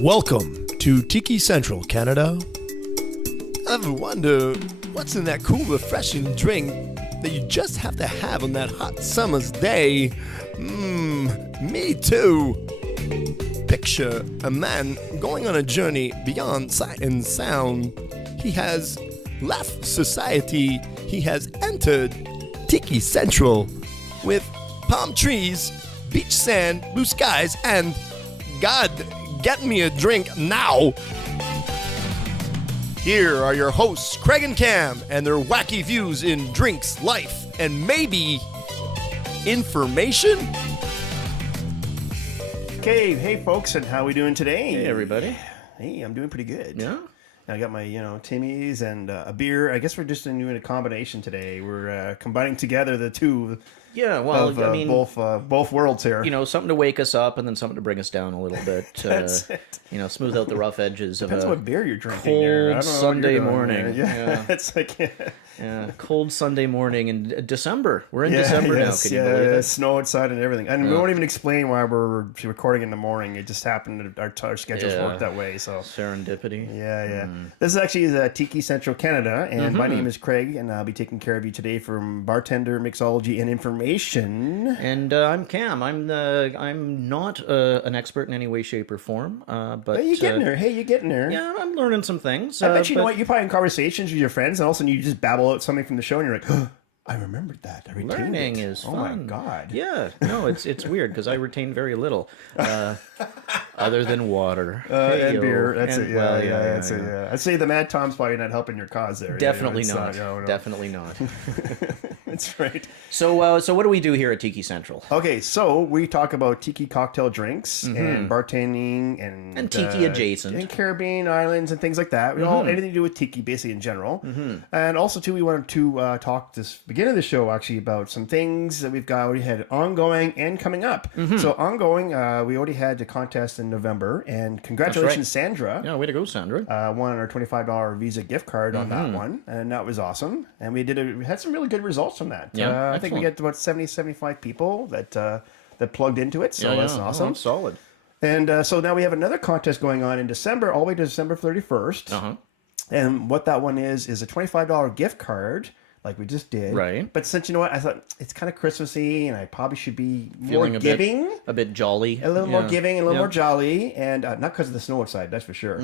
Welcome to Tiki Central, Canada. Ever wonder what's in that cool, refreshing drink that you just have to have on that hot summer's day? Me too. Picture a man going on a journey beyond sight and sound. He has left society. He has entered Tiki Central with palm trees, beach sand, blue skies, and God, get me a drink now. Here are your hosts, Craig and Cam, and their wacky views in drinks, life, and maybe information. Okay, hey folks, and how we doing today? Hey everybody. Hey, I'm doing pretty good. Yeah? I got my, Timmy's and a beer. I guess we're just doing a combination today. We're combining together the two. Yeah, well, of, I mean, both worlds here. something to wake us up and then something to bring us down a little bit. That's it. Smooth out the rough edges Depends of what beer you're drinking there. I cold don't know what Sunday you're doing morning. there. Yeah, it's like cold Sunday morning in December. We're in December now. Can you believe it? Snow outside and everything. And we won't even explain why we're recording in the morning. It just happened that our schedules work that way. So serendipity. Yeah. This is actually Tiki Central Canada, and my name is Craig, and I'll be taking care of you today from bartender, mixology, and information. And I'm Cam. I'm not an expert in any way, shape, or form. But You're getting there. Hey, you're getting there. Yeah, I'm learning some things. I bet you know what? You're probably in conversations with your friends, and all of a sudden you just babble out something from the show, and you're like, oh, I remembered that. I retained Learning it. is fun. Oh my God. Yeah, no, it's weird because I retain very little, other than water And beer. That's and, it. Well, Yeah. I'd say the Mad Tom's probably not helping your cause there. Definitely It's not. No. Definitely not. That's right. So what do we do here at Tiki Central? Okay, so we talk about tiki cocktail drinks and bartending and tiki adjacent and Caribbean islands and things like that. We all anything to do with tiki, basically in general. And also too, we wanted to talk this beginning of the show actually about some things that we've got already had ongoing and coming up. So ongoing, we already had the contest in November, and congratulations, Sandra. Yeah, way to go, Sandra. Won our $25 Visa gift card on that one, and that was awesome. And we had some really good results from that. Yeah, I think we got about 75 people that plugged into it, so that's awesome. Oh, solid. And so now we have another contest going on in December, all the way to December 31st. And what that one is a $25 gift card, like we just did. Right. But since, you know what, I thought it's kind of Christmassy, and I probably should be Feeling more giving. a bit jolly. A little more giving, a little more jolly, and not because of the snow outside, that's for sure.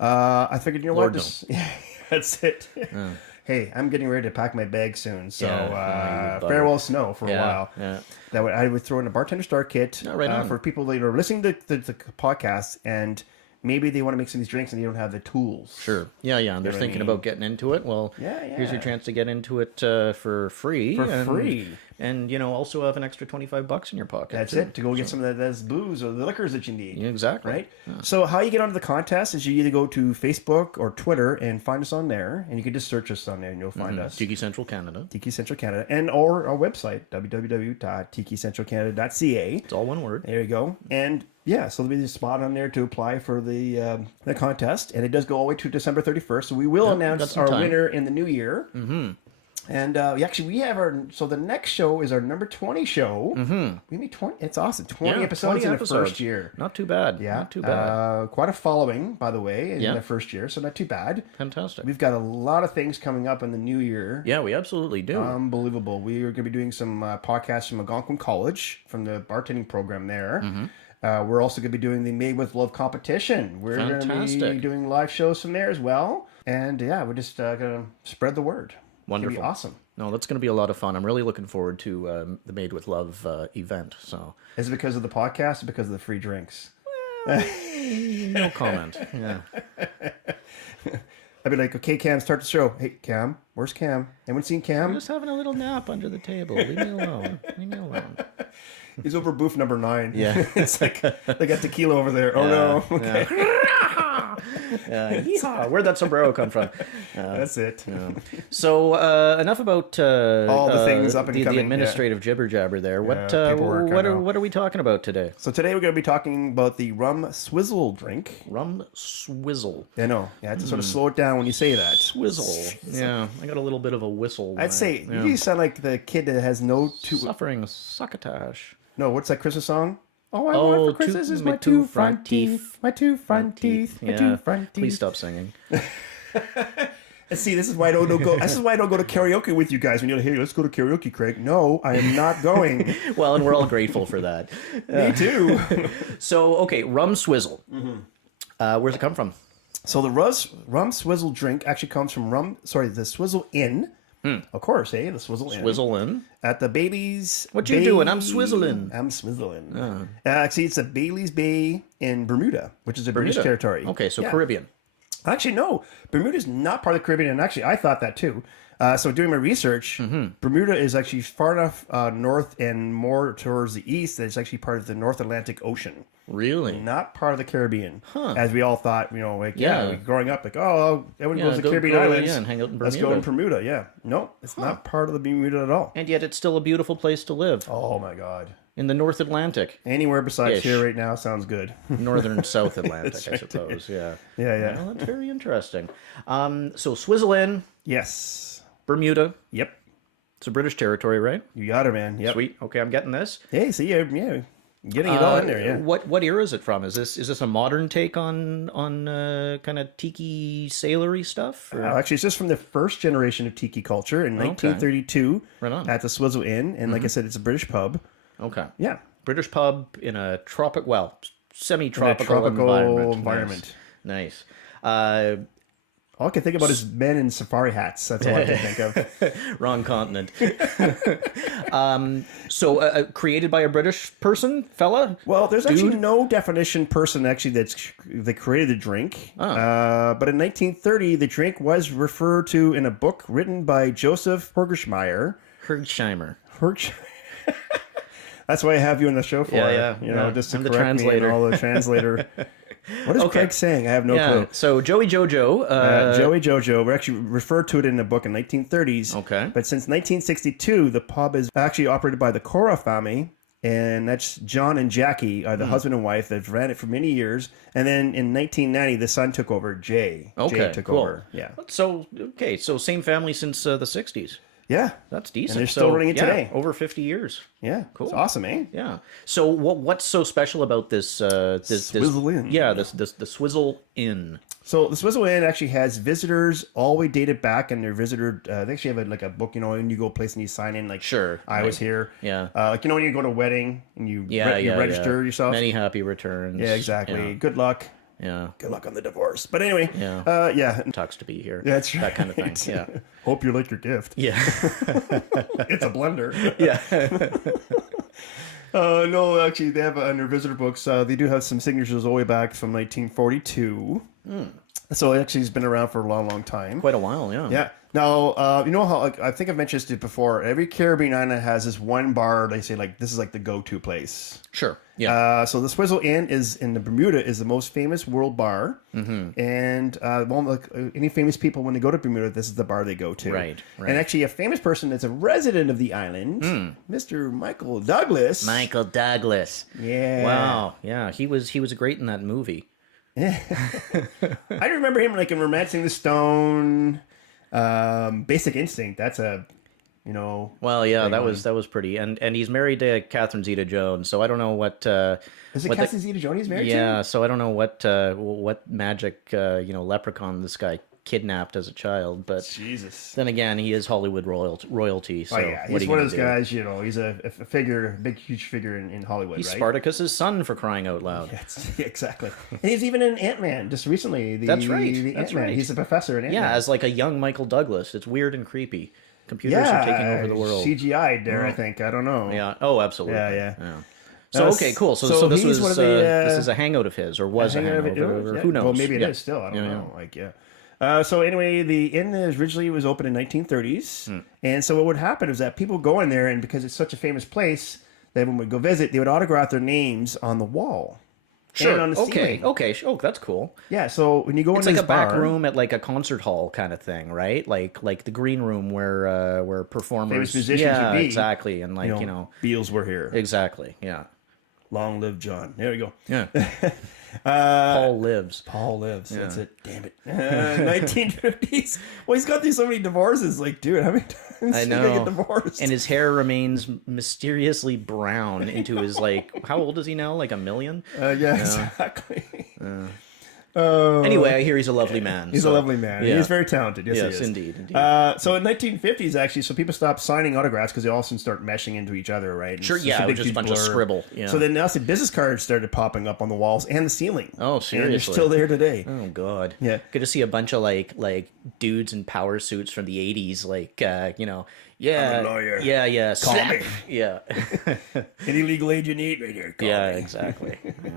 I figured, you know Lord, what, that's it. Hey, I'm getting ready to pack my bag soon, so farewell snow for a while. Yeah. I would throw in a bartender star kit for people that are listening to the podcast, and maybe they want to make some of these drinks and they don't have the tools. Sure. Yeah. And they're thinking about getting into it. Well, here's your chance to get into it for free. And, also have an extra $25 in your pocket. That's it, to go get some of those booze or the liquors that you need. Yeah, exactly. Right? Yeah. So how you get onto the contest is you either go to Facebook or Twitter and find us on there, and you can just search us on there and you'll find us. Tiki Central Canada. Tiki Central Canada. And or our website, www.tikicentralcanada.ca. It's all one word. There you go. And yeah, so there'll be a spot on there to apply for the contest, and it does go all the way to December 31st. So we will announce our winner in the new year. And we have the next show is our number 20 show. We made 20. It's awesome. 20 episodes in the first year. Not too bad. Yeah. Not too bad. Quite a following, by the way, in the first year, so not too bad. Fantastic. We've got a lot of things coming up in the new year. Yeah, we absolutely do. Unbelievable. We are going to be doing some podcasts from Algonquin College, from the bartending program there. We're also going to be doing the Made with Love competition. We're going to be doing live shows from there as well. And we're just going to spread the word. Wonderful. It's gonna be awesome. No, that's going to be a lot of fun. I'm really looking forward to the Made with Love event. So, is it because of the podcast or because of the free drinks? No comment. Yeah. I'd be like, okay, Cam, start the show. Hey, Cam, where's Cam? Anyone seen Cam? I'm just having a little nap under the table. Leave me alone. Leave me alone. He's over booth number 9. Yeah. It's like they got tequila over there. Oh no. Okay. Where'd that sombrero come from? That's it. So enough about all the things up and the coming. administrative jibber jabber there. What are we talking about today? So today we're going to be talking about the Rum Swizzle drink. Rum Swizzle. I know. You have to sort of slow it down when you say that. Swizzle. Yeah, I got a little bit of a whistle. I'd say you sound like the kid that has no suffering succotash. No, what's that Christmas song? All I want for Christmas is my two front teeth. My two front teeth. My two front teeth. Please stop singing. And see, this is why I don't go. This is why I don't go to karaoke with you guys. When you're like, "Hey, let's go to karaoke, Craig." No, I am not going. Well, and we're all grateful for that. Me too. So, okay, Rum Swizzle. Where's it come from? So the Rum Swizzle drink actually comes from the Swizzle Inn. Of course, the Swizzle Inn. Swizzle Inn. At the Bailey's. What you doing? I'm swizzling. I'm swizzling. Actually, it's a Bailey's Bay in Bermuda, which is a British territory. Okay, so Caribbean. Actually, no. Bermuda's not part of the Caribbean, and actually, I thought that too. So doing my research, Bermuda is actually far enough north and more towards the east that it's actually part of the North Atlantic Ocean. Really? Not part of the Caribbean, as we all thought. Growing up, everyone goes to the Caribbean islands. And hang out in Bermuda. Let's go in Bermuda. Yeah, no, it's not part of the Bermuda at all. And yet, it's still a beautiful place to live. Oh my God! In the North Atlantic. Anywhere besides here right now sounds good. Northern South Atlantic, I suppose. Yeah. Yeah. Well, that's very interesting. So Swizzle Inn. Yes. Bermuda. Yep. It's a British territory, right? You got it, man. Yep. Sweet. Okay, I'm getting this. Hey, see, getting it all in there. Yeah. What era is it from? Is this a modern take on kind of tiki sailory stuff? Actually, it's just from the first generation of tiki culture in 1932 at the Swizzle Inn, and like I said, it's a British pub. Okay. Yeah. British pub in a semi-tropical environment. Nice. All I can think about is men in safari hats. That's all I can think of. Wrong continent. So created by a British fella? Well, there's actually no definition person actually that created the drink. But in 1930, the drink was referred to in a book written by Joseph Hergesheimer. That's why I have you on the show for. Just to correct me and all the translator. What is Craig saying? I have no clue. So Joey Jojo. Joey Jojo. We actually referred to it in a book in 1930s. Okay. But since 1962, the pub is actually operated by the Correia family. And that's John and Jackie, the husband and wife that ran it for many years. And then in 1990, the son took over, Jay. Okay, Jay took over. Yeah. So same family since the 60s. Yeah. That's decent. And they're still running it today. Over 50 years. Yeah. Cool. It's awesome, eh? Yeah. So what's so special about this Swizzle Inn? Yeah, the Swizzle Inn. So the Swizzle Inn actually has visitors all the way dated back, and their visitor they actually have a book, and you go a place and you sign in I was here. Yeah. When you go to a wedding and you register yourself. Many happy returns. Yeah, exactly. Yeah. Good luck. Yeah. Good luck on the divorce. But anyway. Yeah. Talks to be here. That's right. That kind of thing. Yeah. Hope you like your gift. Yeah. It's a blender. Yeah. No, actually, they have in their visitor books, they do have some signatures all the way back from 1942. So it actually has been around for a long, long time. Quite a while, yeah. Yeah. Now, you know how, I think I've mentioned this before, every Caribbean island has this one bar, they say, this is the go-to place. Sure, yeah. So the Swizzle Inn in the Bermuda is the most famous world bar. Mm-hmm. And any famous people, when they go to Bermuda, this is the bar they go to. Right. And actually, a famous person that's a resident of the island, Mr. Michael Douglas. Michael Douglas. Yeah. Wow, yeah. He was great in that movie. I remember him in Romancing the Stone, Basic Instinct. That's Well, yeah, that was pretty. And he's married to Catherine Zeta-Jones, so I don't know what. Is it Catherine Zeta-Jones he's married to? Yeah, so I don't know what magic leprechaun this guy kidnapped as a child, but Jesus. Then again, he is Hollywood royalty. So he's one of those guys. He's a figure, a big, huge figure in Hollywood. He's right? Spartacus's son, for crying out loud. Yeah, exactly. And he's even in Ant-Man just recently. That's right. That's right. He's a professor in Ant-Man. Yeah, as a young Michael Douglas. It's weird and creepy. Computers are taking over the world. CGI'd there, I think. I don't know. Yeah. Oh, absolutely. Yeah. So okay, cool. So this was this is a hangout of his, or was a hangout of it? Who knows? Well, maybe it is still. I don't know. So anyway, the inn originally was open in 1930s, and so what would happen is that people go in there, and because it's such a famous place, that when we go visit, they would autograph their names on the wall. Sure. And on the ceiling. Okay. Oh, that's cool. Yeah. So when you go in this bar, back room at a concert hall kind of thing, right? Like the green room where performers, famous musicians would be. Exactly, and Beatles were here. Exactly. Yeah. Long live John. There we go. Yeah. Paul lives. Paul lives. Yeah. That's it. Damn it. 1950s. Well, he's got so many divorces. Like, dude, how many times I did he know. get divorced? And his hair remains mysteriously brown into his, like, how old is he now? Like 1 million? Yeah, exactly. Anyway, I hear he's a lovely man. He's a lovely man. Yeah. He's very talented. Yes, he is. Indeed. So in 1950s, actually, so people stopped signing autographs because they all of a sudden start meshing into each other, right? And sure, yeah, it was just a bunch of scribble. Yeah. So then also business cards started popping up on the walls and the ceiling. Oh, seriously? And they're still there today. Oh, God. Yeah. Good to see a bunch of, like dudes in power suits from the 80s, like, you know, yeah. I'm a lawyer. Yeah. Call me. Yeah. Any legal aid you need, right here. Call me. Exactly. Yeah.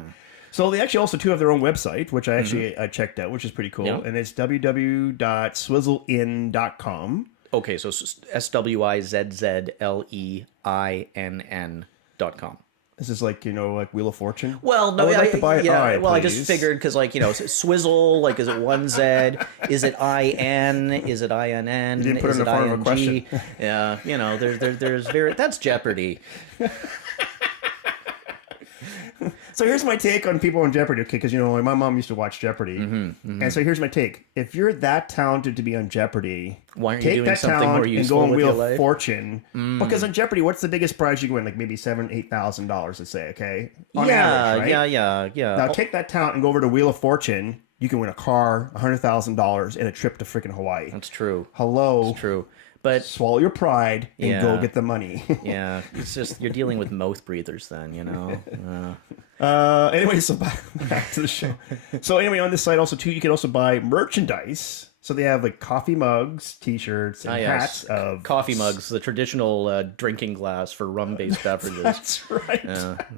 So they actually also too have their own website, which I actually I checked out, which is pretty cool. Yeah. And it's www.swizzleinn.com. Okay, so SWIZZLEINN.com. This is like, like Wheel of Fortune? Well, no, I would like to buy an eye, well, please. I just figured because, like, Swizzle, like, is it one Z? Is it IN? Is it INN? You didn't put it in the form of a question. Yeah, there's that's Jeopardy. So here's my take on people on Jeopardy, okay? Because, my mom used to watch Jeopardy. And so here's my take. If you're that talented to be on Jeopardy, why aren't you doing something more useful and go on with Wheel your life? of Fortune. Because on Jeopardy, what's the biggest prize you can win? Like maybe $7,000, $8,000, let's say, okay? On average, right? Yeah. Now take that talent and go over to Wheel of Fortune. You can win a car, $100,000, and a trip to freaking Hawaii. That's true. Hello. That's true. But swallow your pride and go get the money. Yeah, it's just you're dealing with mouth breathers then, Anyway, so back to the show. So anyway, on this site also too, you can also buy merchandise. So they have like coffee mugs, T-shirts, and hats of coffee mugs, the traditional drinking glass for rum-based beverages. That's right.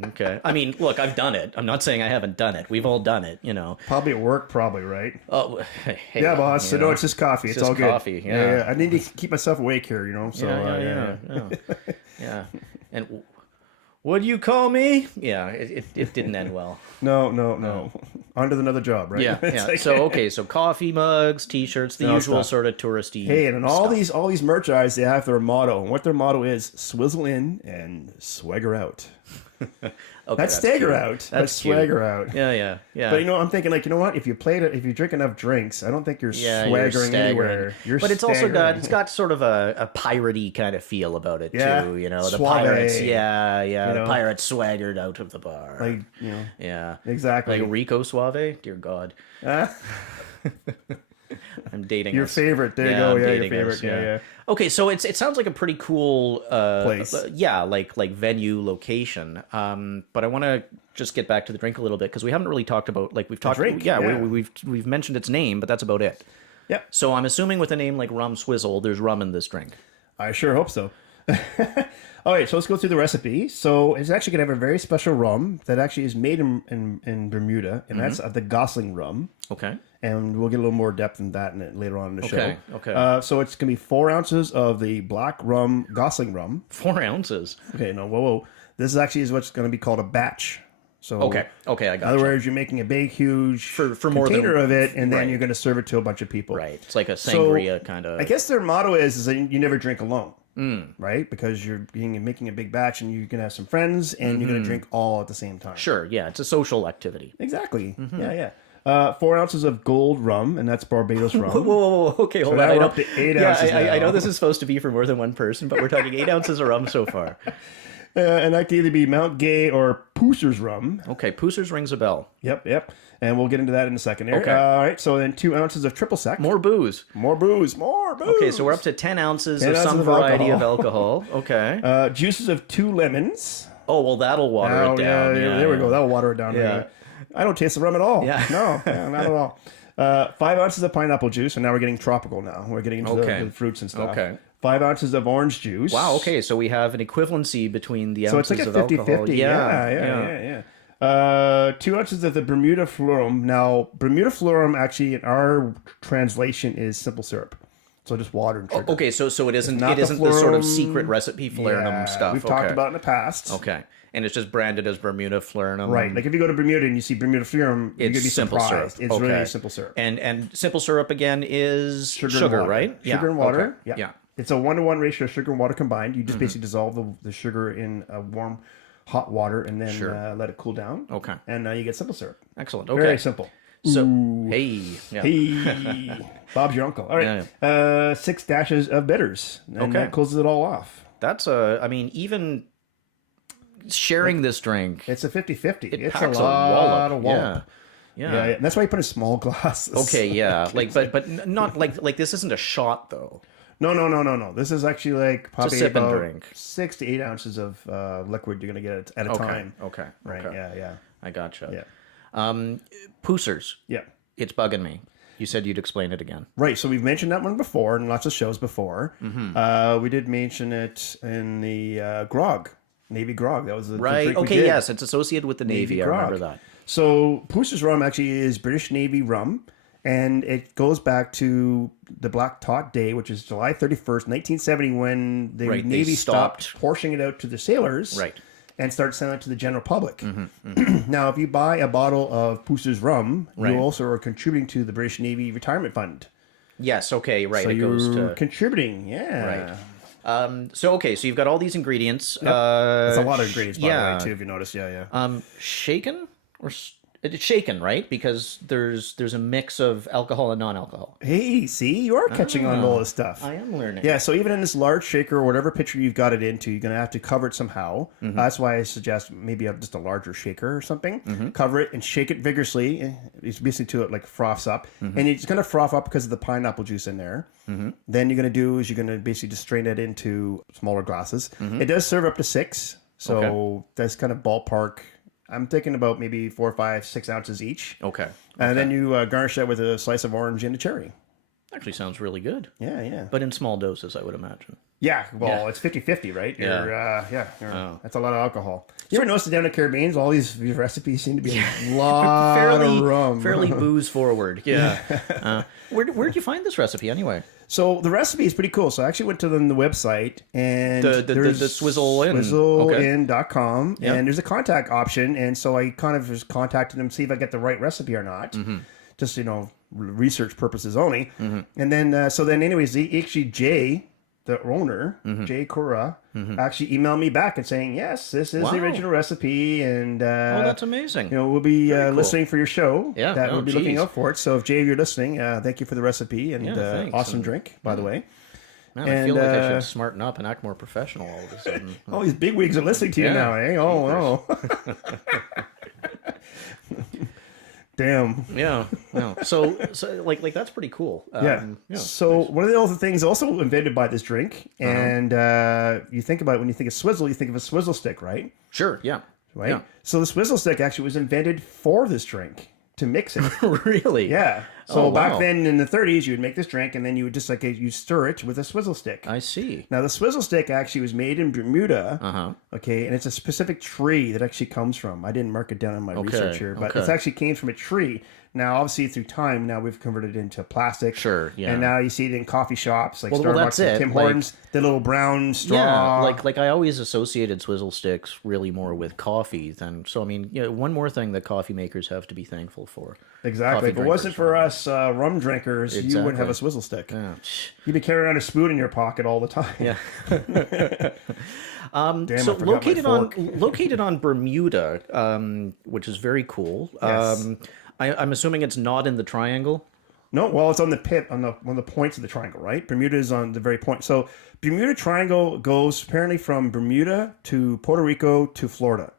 Okay. I mean, look, I've done it. I'm not saying I haven't done it. We've all done it, Probably at work, right? Oh, hey, yeah, boss. So no, it's just coffee. It's all good. Coffee. Yeah. I need to keep myself awake here, So yeah. And what do you call me? Yeah, it didn't end well. No. On to another job, right? Yeah. Like, so coffee mugs, T-shirts, the usual sort of touristy. Hey, and all these merchandise, they have their motto, and what their motto is: Swizzle in and swagger out. That's stagger out. That's swagger out. Yeah. But I'm thinking like, what? If you drink enough drinks, I don't think you're swaggering anywhere. But it's also got sort of a piratey kind of feel about it too. The pirates. The pirates swaggered out of the bar. Like Yeah. Exactly. Like Rico Suave. Dear God. I'm dating your us. favorite. There you go. Yeah, your favorite. Us, yeah. Okay, so it sounds like a pretty cool place. Like venue location. But I want to just get back to the drink a little bit because we haven't really talked about we've talked. Drink. We've mentioned its name, but that's about it. Yep. So I'm assuming with a name like Rum Swizzle, there's rum in this drink. I sure hope so. All right, so let's go through the recipe. So it's actually going to have a very special rum that actually is made in Bermuda, and that's the Gosling rum. Okay. And we'll get a little more depth in that later on in the show. Okay. So it's going to be 4 ounces of the black rum, Gosling rum. 4 ounces? Okay, no, whoa. This is what's going to be called a batch. So okay, I got it. In other words, you're making a big, huge for container of it, and then you're going to serve it to a bunch of people. Right. It's like a sangria kind of. I guess their motto is that you never drink alone. Right? Because you're making a big batch and you're going to have some friends and you're going to drink all at the same time. Sure, yeah. It's a social activity. Exactly. Yeah. 4 ounces of gold rum, and that's Barbados rum. Whoa. Okay, hold on. We're up to 8 ounces now. I know this is supposed to be for more than one person, but we're talking 8 ounces of rum so far. And that can either be Mount Gay or Pusser's rum. Okay, Pusser's rings a bell. Yep. And we'll get into that in a second here. Okay. All right, so then 2 ounces of triple sec. More booze. Okay, so we're up to 10 ounces of some variety of alcohol. Okay. Juices of 2 lemons. Oh, well, that'll water it down. Yeah, there we go. That'll water it down. Yeah. I don't taste the rum at all. Yeah. No, not at all. 5 ounces of pineapple juice, and now we're getting tropical now. We're getting into the fruits and stuff. Okay. 5 ounces of orange juice. Wow, okay, so we have an equivalency between the ounces of alcohol. So it's like a 50-50. Yeah. 2 ounces of the Bermuda Florum. Now, Bermuda Florum actually in our translation is simple syrup. So just water and sugar. Okay, so it isn't the sort of secret recipe Flernum stuff. We've talked about in the past. Okay. And it's just branded as Bermuda Flernum. Right. Like if you go to Bermuda and you see Bermuda Florum, you're going to be simple surprised. Syrup. It's really simple syrup. And simple syrup again is sugar right? Sugar and water. Okay. Yeah. It's a 1-to-1 ratio of sugar and water combined. You just basically dissolve the sugar in a warm hot water, and then let it cool down. Okay. And you get simple syrup. Excellent. Okay. Very simple. So, Ooh. Yeah. Hey, Bob's your uncle. All right. 6 dashes of bitters. And that closes it all off. That's even sharing this drink. It's a 50-50. It's packs a lot of wallop. Yeah. Yeah. And that's why you put in small glasses. Okay, yeah. But not like this isn't a shot though. No. This is actually like probably about drink. 6 to 8 ounces of liquid you're going to get at a time. Okay. Right, yeah. I gotcha. Yeah. Pussers. Yeah. It's bugging me. You said you'd explain it again. Right, so we've mentioned that one before in lots of shows before. Mm-hmm. We did mention it in the grog, Navy grog. That was the right. drink Okay, yes, it's associated with the Navy. I remember that. So Pusser's rum actually is British Navy rum, and it goes back to the Black Tot Day, which is July 31st, 1970, when the Navy stopped portioning it out to the sailors. Right. And start selling it to the general public. Now, if you buy a bottle of Pusser's rum, you also are contributing to the British Navy Retirement Fund. Yes, okay, right. So it goes to contributing, yeah. Right. So you've got all these ingredients. Yep. That's a lot of ingredients, by the way, too, if you notice. Yeah. Shaken or it's shaken, right? Because there's a mix of alcohol and non-alcohol. Hey, see, you are catching on all this stuff. I am learning. Yeah, so even in this large shaker or whatever pitcher you've got it into, you're going to have to cover it somehow. That's why I suggest maybe just a larger shaker or something. Cover it and shake it vigorously. It's basically to it like froths up. And it's going to froth up because of the pineapple juice in there. Then you're going to do is you're going to basically just strain it into smaller glasses. It does serve up to 6. So that's kind of ballpark. I'm thinking about maybe 4, 5, 6 ounces each. Okay. And then you garnish that with a slice of orange and a cherry. Actually sounds really good. Yeah. But in small doses, I would imagine. Yeah, well, it's 50-50, right? That's a lot of alcohol. You ever notice down in the Caribbean, all these recipes seem to be a lot of rum. Fairly booze forward, yeah. Where'd you find this recipe anyway? So the recipe is pretty cool. So I actually went to the website and the Swizzle Inn. Swizzleinn.com and there's a contact option. And so I kind of just contacted them to see if I get the right recipe or not. Just, research purposes only. And then, anyways, Jay, the owner, Jay Correia, actually emailed me back and saying, yes, this is the original recipe. And that's amazing. We'll be listening for your show. Yeah, we'll be looking out for it. So if Jay, you're listening, thank you for the recipe and awesome drink, by the way. Man, I feel like I should smarten up and act more professional all of a sudden. Oh, these big wigs are listening to you now, eh? Oh. Damn. Yeah. So like that's pretty cool. So one of the other things also invented by this drink, and you think about it when you think of Swizzle, you think of a swizzle stick, right? Sure. Yeah. Right. Yeah. So the swizzle stick actually was invented for this drink to mix it. Really? Yeah. So back then in the 30s, you would make this drink, and then you would just you stir it with a swizzle stick. I see. Now the swizzle stick actually was made in Bermuda. Okay, and it's a specific tree that actually comes from. I didn't mark it down in my research here, but it actually came from a tree. Now, obviously, through time, now we've converted it into plastic. Sure, yeah. And now you see it in coffee shops like Starbucks and Tim Hortons, the little brown straw. Yeah, like I always associated swizzle sticks really more with coffee than. So I mean, one more thing that coffee makers have to be thankful for. Exactly. If it wasn't for us rum drinkers, you wouldn't have a swizzle stick. Yeah. You'd be carrying around a spoon in your pocket all the time. Yeah. Damn, so located on Bermuda, which is very cool. Yes. I'm assuming it's not in the triangle. No, well, it's on the pit, on one of the points of the triangle, right? Bermuda is on the very point. So Bermuda Triangle goes apparently from Bermuda to Puerto Rico to Florida.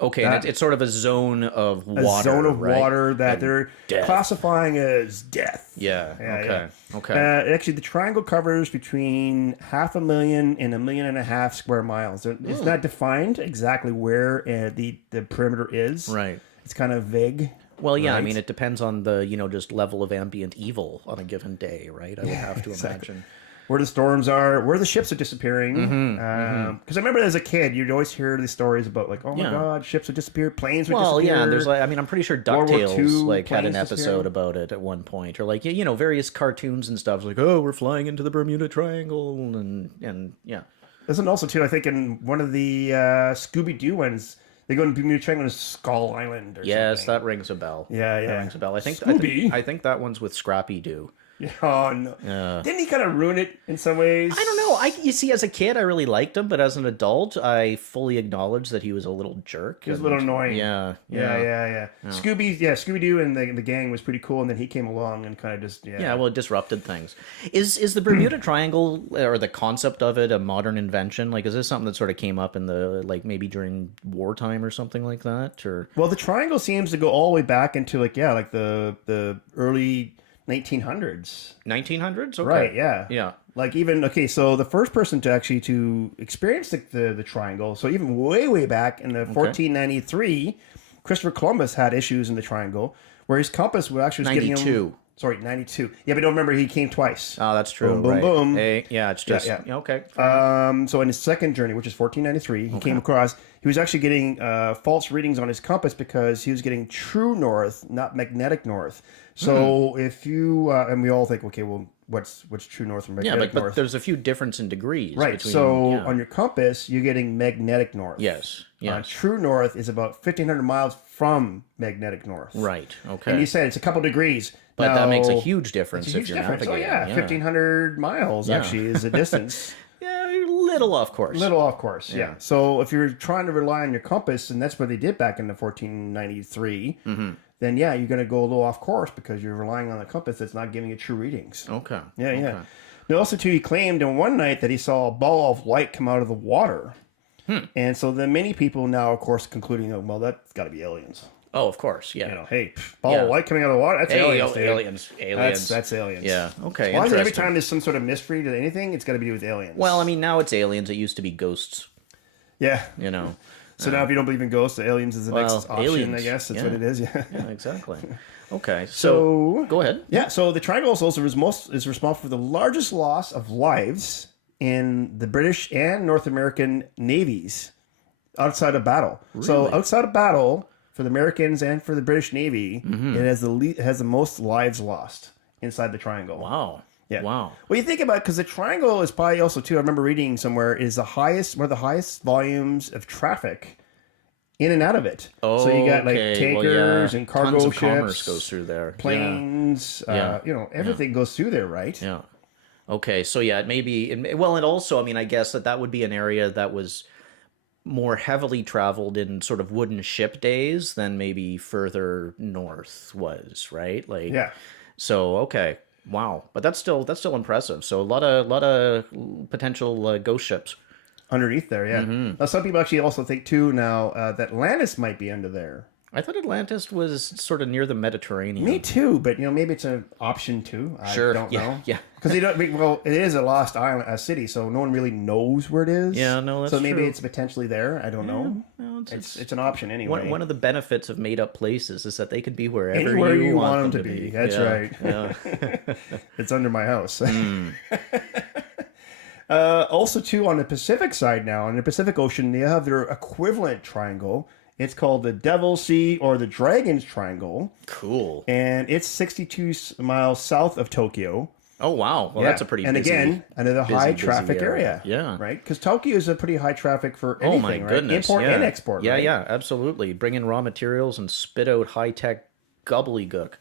Okay, and it's sort of a zone of water. A zone of right? water that they're classifying as death. Yeah. Okay. Actually, the triangle covers between 500,000 and 1.5 million square miles. It's not defined exactly where the perimeter is. Right. It's kind of vague. Well, yeah, right? I mean, it depends on the, just level of ambient evil on a given day, right? I would have to imagine. Where the storms are, where the ships are disappearing. Because I remember as a kid, you'd always hear these stories about oh my God, ships would disappear, planes would disappear. Well, yeah, there's I'm pretty sure DuckTales had an episode about it at one point, or various cartoons and stuff we're flying into the Bermuda Triangle, and yeah. Isn't also too, I think in one of the Scooby-Doo ones, they go to Bermuda Triangle to Skull Island or something. Yes, that rings a bell. Yeah. That rings a bell. I think that one's with Scrappy Doo. Oh no! Didn't he kind of ruin it in some ways? I don't know. You see, as a kid, I really liked him, but as an adult, I fully acknowledge that he was a little jerk. He was a little annoying. Yeah. Scooby Doo and the gang was pretty cool, and then he came along and kind of just well, it disrupted things. Is the Bermuda Triangle or the concept of it a modern invention? Like, is this something that sort of came up in the maybe during wartime or something like that? Or the triangle seems to go all the way back into the early 1900s. 1900s? Okay. Right, yeah. Yeah. So the first person to experience the triangle, so even way back in the 1493, Christopher Columbus had issues in the triangle where his compass was actually 92. Sorry, 92. Yeah, but don't remember, he came twice. Oh, that's true. Boom, boom. Hey, it's just... Yeah. Okay. So in his second journey, which is 1493, he came across... He was actually getting false readings on his compass because he was getting true north, not magnetic north. So if you... and we all think, okay, well, what's true north and magnetic north? But there's a few difference in degrees. Right, on your compass, you're getting magnetic north. Yes. True north is about 1,500 miles from magnetic north. Right, okay. And you said it's a couple degrees. But that makes a huge difference if you're navigating. 1,500 miles actually is the distance. A little off course. Yeah. So if you're trying to rely on your compass, and that's what they did back in the 1493, then you're going to go a little off course because you're relying on a compass that's not giving you true readings. Okay. Yeah. Now also too, he claimed in one night that he saw a ball of light come out of the water. And so then many people now, of course, concluding, well, that's got to be aliens. Oh, of course, yeah. Ball of light coming out of the water, that's aliens, dude. Aliens. That's aliens. Yeah, okay, Well, every time there's some sort of mystery to anything, it's got to be with aliens. Well, I mean, now it's aliens. It used to be ghosts. Yeah. So now if you don't believe in ghosts, aliens is the next option, aliens. I guess. That's what it is, Yeah, exactly. Okay, so go ahead. Yeah, so the triangle also is responsible for the largest loss of lives in the British and North American navies outside of battle. Really? So outside of battle, for the Americans and for the British Navy, it has the most lives lost inside the triangle. Wow. Yeah. Wow. Well, you think about it, because the triangle is probably also too. I remember reading somewhere is one of the highest volumes of traffic in and out of it. Oh, so you got tankers and cargo Tons of ships, commerce goes through there. Planes. Everything goes through there, right? Yeah. Okay. So it may be. Well, and also, I mean, I guess that would be an area that was more heavily traveled in sort of wooden ship days than maybe further north was, right? So okay, wow, but that's still impressive. So a lot of potential ghost ships underneath there. Yeah. Now some people actually also think too now that Atlantis might be under there. I thought Atlantis was sort of near the Mediterranean. Me too, but maybe it's an option too. I don't know. Yeah. Because it is a lost island, a city, so no one really knows where it is. Yeah, no, that's true. So maybe true. It's potentially there. I don't know. No, it's an option anyway. One of the benefits of made up places is that they could be wherever anywhere you want them to be. That's right. Yeah. It's under my house. Also, too, on the Pacific side now, in the Pacific Ocean, they have their equivalent triangle. It's called the Devil's Sea or the Dragon's Triangle. Cool. And it's 62 miles south of Tokyo. Oh, wow. Well, that's a pretty another high traffic area. Yeah. Right? Because Tokyo is a pretty high traffic for anything, my goodness. Import and export, Yeah, right? yeah, absolutely. Bring in raw materials and spit out high-tech gobbledygook.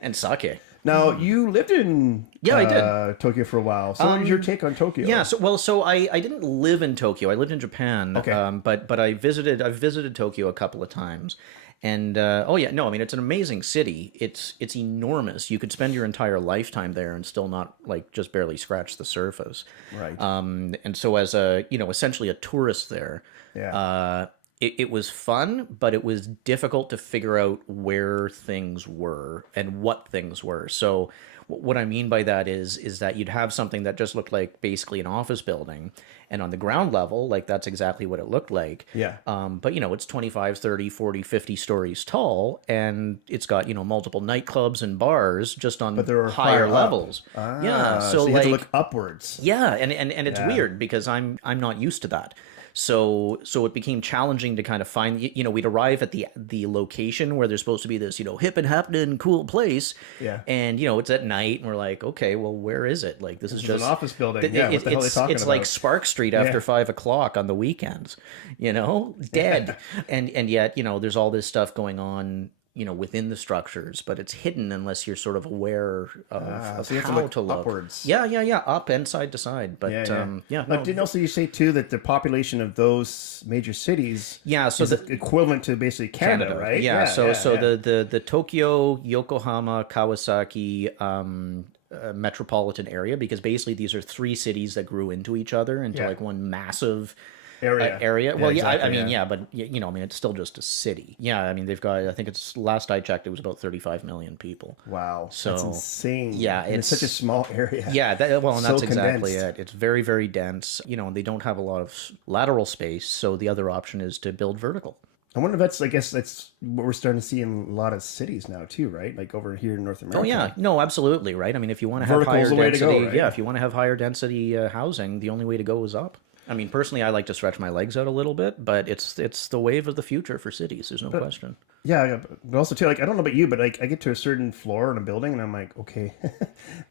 And sake. Now, you lived in I did. Tokyo for a while. So what is your take on Tokyo? Yeah, so I didn't live in Tokyo. I lived in Japan. Okay. But I've visited Tokyo a couple of times. And it's an amazing city. It's enormous. You could spend your entire lifetime there and still not just barely scratch the surface. Right. And so as essentially a tourist there, it was fun, but it was difficult to figure out where things were and what things were. So what I mean by that is that you'd have something that just looked like basically an office building, and on the ground level, that's exactly what it looked like. Yeah. But it's 25, 30, 40, 50 stories tall, and it's got, multiple nightclubs and bars just on higher levels. So you have to look upwards. Yeah, and it's weird because I'm not used to that. So it became challenging to kind of find, we'd arrive at the location where there's supposed to be this, hip and happening cool place. Yeah. And, it's at night and we're like, okay, well, where is it? This is just an office building. What the hell are they talking about? It's like Spark Street after 5 o'clock on the weekends, dead. And yet, there's all this stuff going on, within the structures, but it's hidden unless you're sort of aware of so you have how to look to look. upwards. Yeah, up and side to side. But But didn't also you say too that the population of those major cities so is equivalent to basically Canada, right? The Tokyo, Yokohama, Kawasaki metropolitan area, because basically these are three cities that grew into each other into like one massive area. Well, exactly, but it's still just a city. Yeah, I mean, they've got, I think it's, last I checked, it was about 35 million people. Wow. So that's insane. Yeah. It's such a small area. Yeah. And that's exactly condensed. it. It's very, very dense, and they don't have a lot of lateral space. So the other option is to build vertical. I wonder if I guess that's what we're starting to see in a lot of cities now too, right? Like over here in North America. Oh yeah, no, absolutely, right? I mean, if you want to have higher density, if you want to have higher density housing, the only way to go is up. I mean, personally, I like to stretch my legs out a little bit, but it's the wave of the future for cities. There's no question. Yeah, but also too, like, I don't know about you, but like I get to a certain floor in a building and I'm like, okay.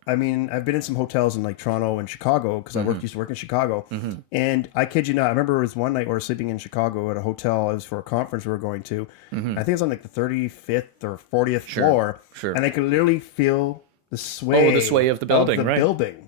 I mean, I've been in some hotels in like Toronto and Chicago because I used to work in Chicago, and I kid you not, I remember it was one night we were sleeping in Chicago at a hotel. It was for a conference we were going to. I think it was on like the 35th or 40th floor, and I could literally feel the sway. Oh, the sway of the building, right? Building.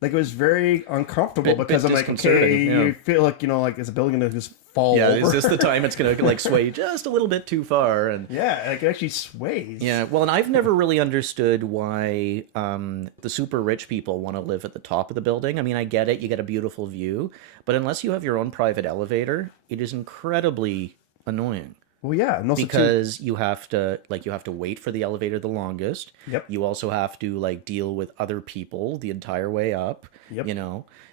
Like, it was very uncomfortable because I'm like, okay, you feel like, like, is a building going to just fall over? Is this the time it's going to like sway just a little bit too far? And yeah, like, it actually sways. Yeah, well, and I've never really understood why the super rich people want to live at the top of the building. I mean, I get it, you get a beautiful view, but unless you have your own private elevator, it is incredibly annoying. Well, yeah, and also because you have to wait for the elevator the longest. Yep. You also have to like deal with other people the entire way up. Yep.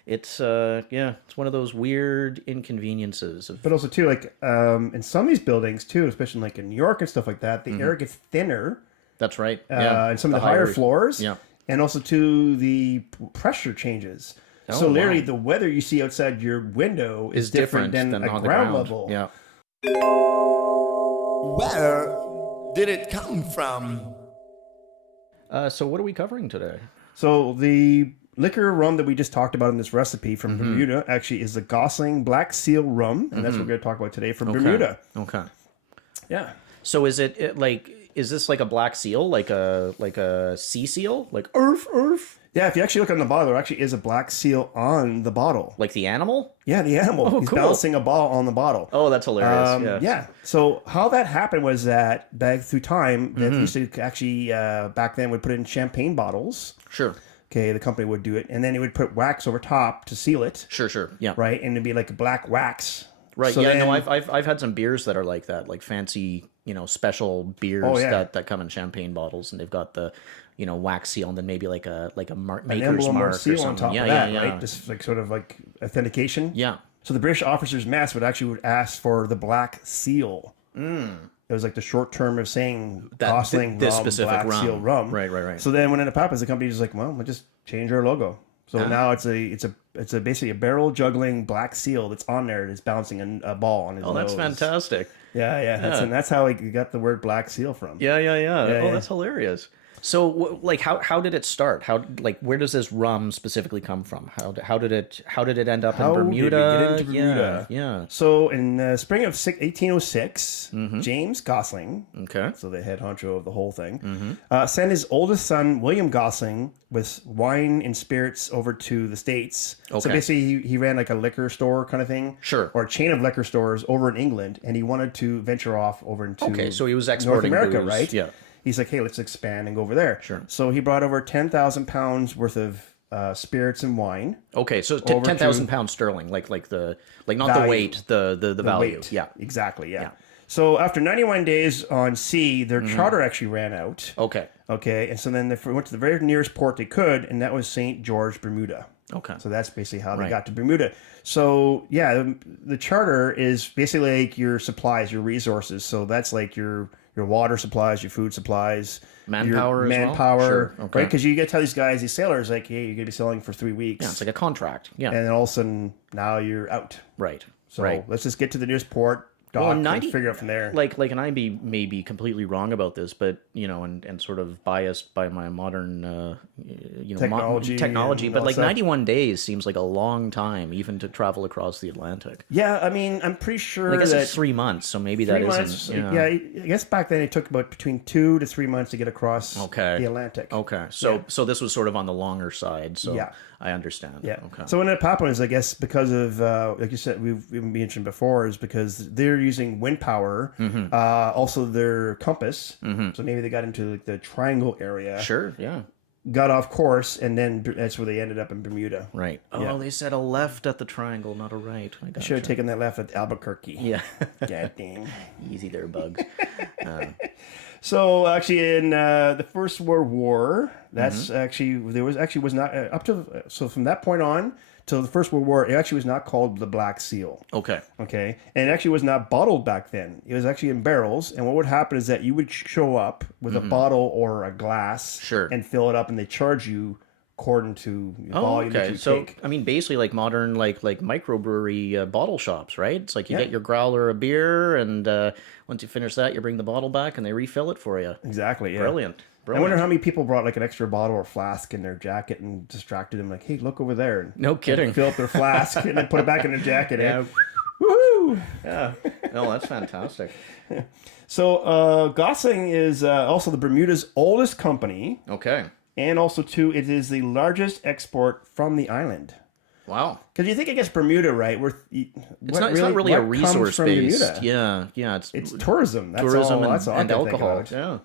It's it's one of those weird inconveniences. But also too, like in some of these buildings too, especially like in New York and stuff like that, the air gets thinner. That's right. In some of the higher floors. Yeah. And also too, the pressure changes. Oh, so literally, the weather you see outside your window is different than on at the ground level. Yeah. Where did it come from? So what are we covering today? So the liquor rum that we just talked about in this recipe from Bermuda actually is the Gosling Black Seal rum, and that's what we're going to talk about today from Bermuda. Okay. Yeah. So is it like, is this like a black seal, like a sea seal, like earth? Yeah, if you actually look on the bottle, there actually is a black seal on the bottle. Like the animal? Yeah, the animal. Oh, He's cool. balancing a ball on the bottle. Oh, that's hilarious. Yeah. So how that happened was that back through time, that used to actually back then would put it in champagne bottles. Sure. Okay, the company would do it, and then it would put wax over top to seal it. Sure. Yeah. Right, and it'd be like a black wax. Right. So yeah. then, No, I've had some beers that are like that, like fancy, special beers that come in champagne bottles, and they've got the, wax seal, and then maybe like a maker's mark or seal or something. on top of that, right? Just like sort of like authentication. Yeah. So the British officers' mess would ask for the black seal. It was like the short term of saying Gosling this rum, specific Black rum. Seal rum. Right. So then when it happens, the company is like, well, we'll just change our logo. So now it's basically a barrel juggling black seal that's on there. It's balancing a ball on his nose. Oh, that's fantastic. Yeah. That's how he got the word black seal from. Yeah. Oh, that's hilarious. So, like, how did it start? Where does this rum specifically come from? How did it end up in Bermuda? How did it get into Bermuda? Yeah. So in the spring of 1806, James Gosling, so the head honcho of the whole thing, sent his oldest son William Gosling with wine and spirits over to the States. Okay. So basically, he ran like a liquor store kind of thing, or a chain of liquor stores over in England, and he wanted to venture off over into so he was exporting North America, booze. right? Yeah. He's like, hey, let's expand and go over there. Sure. So he brought over 10,000 pounds worth of spirits and wine. Okay, so 10,000 pounds sterling, not the weight, the value. Weight. Yeah, exactly. Yeah. So after 91 days on sea, their charter actually ran out. Okay, and so then they went to the very nearest port they could, and that was St. George, Bermuda. Okay. So that's basically how they got to Bermuda. So yeah, the charter is basically like your supplies, your resources. So that's like your water supplies, your food supplies, manpower, sure. Okay. Right? Because you get to tell these guys, these sailors, like, hey, you're gonna be sailing for 3 weeks. Yeah, it's like a contract. Yeah, and then all of a sudden now you're out. Right. So let's just get to the nearest port, dock, 90 and figure out from there. and I may be completely wrong about this, but and sort of biased by my modern technology, but like 91 days seems like a long time even to travel across the Atlantic. Yeah, I mean, I'm pretty sure I guess that it's 3 months, so maybe that months, isn't. yeah, I guess back then it took about between 2 to 3 months to get across the Atlantic. Okay, so this was sort of on the longer side. So yeah. I understand. Yeah. Okay. So what ended up happening is, I guess, because of like you said, we've mentioned before, is because they're using wind power, also their compass. So maybe they got into like the triangle area. Sure. Yeah. Got off course, and then that's where they ended up in Bermuda. Right. Oh, Yeah. they said a left at the triangle, not a right. I Should have taken that left at Albuquerque. Yeah. God dang. Easy there, bugs. So actually, in the First World War, that's actually was not up to so from that point on till the First World War, it actually was not called the Black Seal. Okay. Okay, and it actually was not bottled back then. It was actually in barrels, and what would happen is that you would show up with a bottle or a glass, Sure, and fill it up, and they charge you according to volume that you take. I mean, basically like modern like microbrewery bottle shops, right? It's like you get your growler of beer, and once you finish that, you bring the bottle back, and they refill it for you. Exactly. Yeah. Brilliant. I wonder how many people brought like an extra bottle or flask in their jacket and distracted them, like, "Hey, look over there!" And, no kidding. Fill up their flask and then put it back in their jacket. Yeah. Woohoo! Yeah. No, that's fantastic. So Gosling is also the Bermuda's oldest company. Okay. And also, too, it is the largest export from the island. Wow. Because you think, I guess, Bermuda, right? It's not really a resource based. Yeah. It's tourism. That's tourism all, and alcohol. Yeah.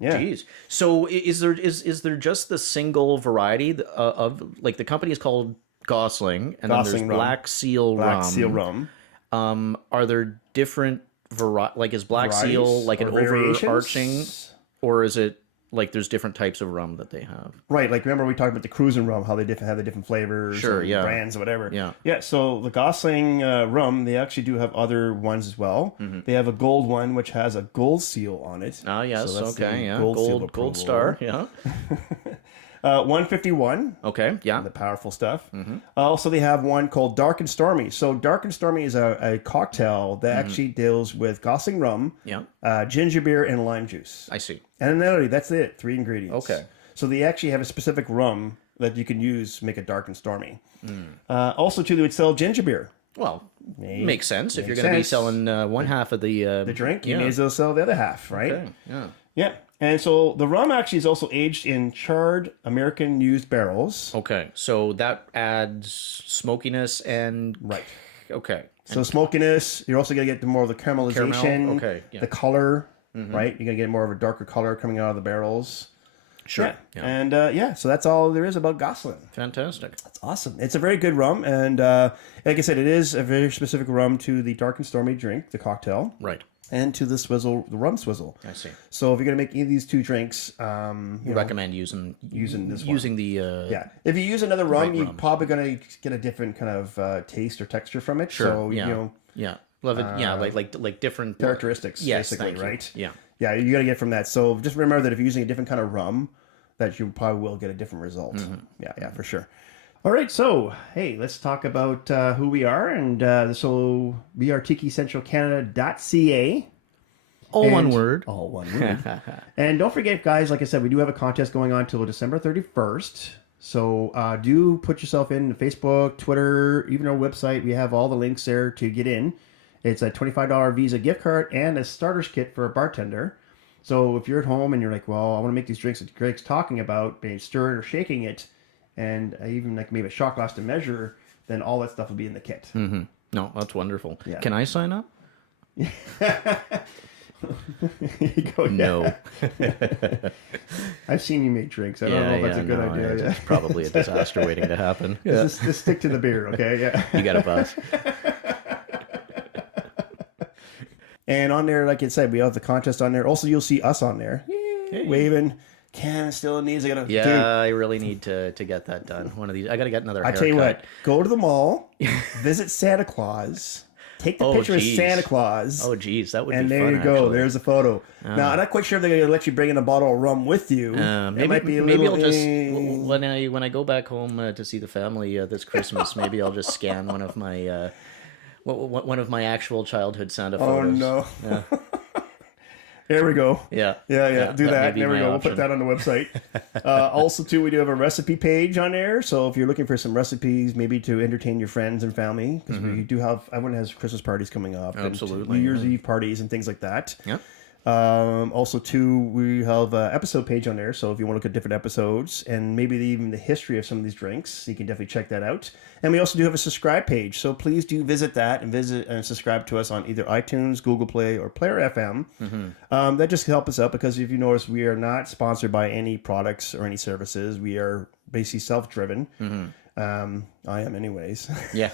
Yeah. Jeez. So is there just the single variety of like the company is called Gosling, and then there's Black Seal Rum. Are there different is Black Seal like an overarching, or is it like there's different types of rum that they have? Right, like remember we talked about the cruising rum, how they have the different flavors, brands, or whatever. Yeah. So the Gosling rum, they actually do have other ones as well. They have a gold one which has a gold seal on it. Ah, yes, so okay, yeah, gold star, yeah. 151. Okay, yeah. The powerful stuff. Also, they have one called Dark and Stormy. So Dark and Stormy is a cocktail that actually deals with Gosling rum, ginger beer, and lime juice. I see. And then that's it. 3 ingredients. Okay. So they actually have a specific rum that you can use to make it dark and stormy. Also, too, they would sell ginger beer. Well, makes sense. If you're going to be selling one half of the drink, you may as well sell the other half, right? Okay. Yeah. Yeah. And so the rum actually is also aged in charred American used barrels. Okay. So that adds smokiness and... Right. Okay. So smokiness, you're also going to get more of the caramelization, okay, yeah. the color, right? You're going to get more of a darker color coming out of the barrels. Sure. Yeah. And so that's all there is about Gosling. Fantastic. That's awesome. It's a very good rum. And like I said, it is a very specific rum to the dark and stormy drink, the cocktail. Right. And to the Rum Swizzle. I see. So if you're going to make any of these two drinks, you recommend using this one. Using the yeah. If you use another rum, you're probably going to get a different kind of taste or texture from it. Sure. So yeah. Love it. Yeah, like different characteristics. Yes, basically, right? Yeah. Yeah, you're going to get from that. So just remember that if you're using a different kind of rum, that you probably will get a different result. Yeah, for sure. All right, so, hey, let's talk about who we are. And so we are TikiCentralCanada.ca. All one word. All one word. And don't forget, guys, like I said, we do have a contest going on till December 31st. So do put yourself in Facebook, Twitter, even our website. We have all the links there to get in. It's a $25 Visa gift card and a starter's kit for a bartender. So if you're at home and you're like, well, I want to make these drinks that Greg's talking about, maybe stirring or shaking it, and even like maybe a shot glass to measure, then all that stuff will be in the kit. No, that's wonderful. Yeah. Can I sign up? You go, no. I've seen you make drinks. I don't know if that's a good idea. It's probably a disaster waiting to happen. Just stick to the beer, okay? Yeah. You got a buzz. And on there, like I said, we have the contest on there. Also, you'll see us on there. Yay, waving. Cam still needs. I really need to get that done. One of these. I got to get another haircut. I tell you what. Go to the mall. Visit Santa Claus. Take the picture of Santa Claus. Oh, geez, that would be fun. And there you go. Actually. There's a photo. Now, I'm not quite sure if they're going to let you bring in a bottle of rum with you. Maybe I'll just when I go back home to see the family this Christmas. Maybe I'll just scan one of One of my actual childhood Santa Oh photos. no. Yeah. There we go. Yeah. Yeah. Do that. may be There we my go. We'll option. put that on the website. Also, too, we do have a recipe page on there. So if you're looking for some recipes, maybe to entertain your friends and family, because we do have, everyone has Christmas parties coming up. Absolutely, And New Year's Eve parties and things like that. Yep. Also, too, we have an episode page on there. So if you want to look at different episodes and maybe even the history of some of these drinks, you can definitely check that out. And we also do have a subscribe page. So please do visit that and subscribe to us on either iTunes, Google Play, or Player FM. That just helps us out because if you notice, we are not sponsored by any products or any services. We are basically self-driven. I am anyways. Yeah.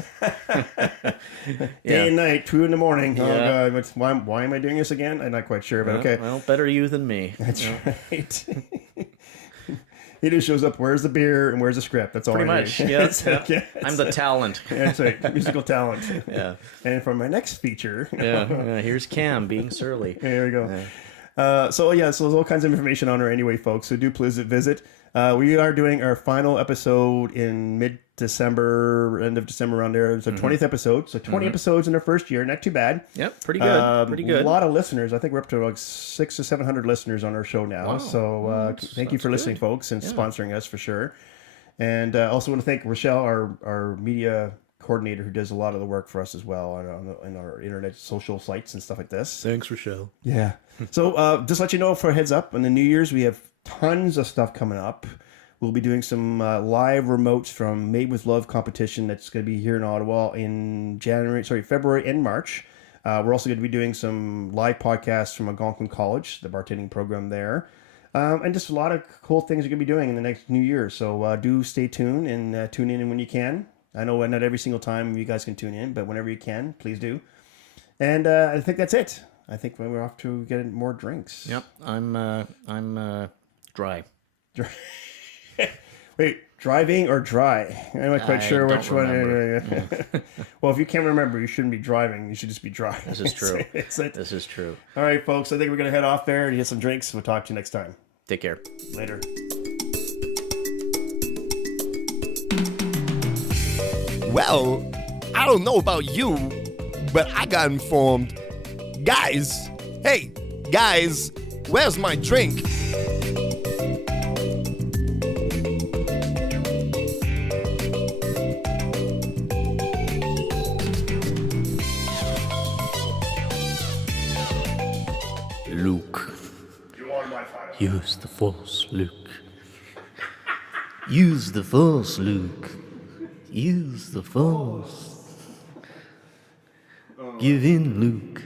Day and night, 2 a.m. Oh Yeah. God, why am I doing this again? I'm not quite sure, but okay. Well, better you than me. That's right. He just shows up, where's the beer and where's the script? That's all Pretty I much. need. Yeah. Okay. I'm the talent. That's right. Musical talent. Yeah. And for my next feature. Yeah. Here's Cam being surly. There we go. So there's all kinds of information on her anyway, folks. So do please visit. We are doing our final episode in mid-December, end of December around there. It's our 20th episode. So 20 episodes in our first year. Not too bad. Yep. Pretty good. Pretty good. A lot of listeners. I think we're up to like 600 or 700 listeners on our show now. Wow. So thank you for listening, folks, and sponsoring us for sure. And also want to thank Rochelle, our media coordinator, who does a lot of the work for us as well on our internet social sites and stuff like this. Thanks, Rochelle. Yeah. So just let you know for a heads up, on the New Year's, we have tons of stuff coming up. We'll be doing some live remotes from Made with Love competition that's going to be here in Ottawa in February and March. We're also going to be doing some live podcasts from Algonquin College, the bartending program there. And just a lot of cool things we're going to be doing in the next New Year. So do stay tuned and tune in when you can. I know not every single time you guys can tune in, but whenever you can, please do. And I think that's it. I think we're off to get more drinks. Yep. I'm dry. Wait, driving or dry? I'm not quite sure don't which one. remember. Well, if you can't remember, you shouldn't be driving. You should just be dry. This is true. It's it. This is true. All right, folks. I think we're going to head off there and get some drinks. We'll talk to you next time. Take care. Later. Well, I don't know about you, but I got informed. Guys, hey, guys, where's my drink? Luke. Use the Force, Luke. Use the Force, Luke. Use the Force. Give in, Luke.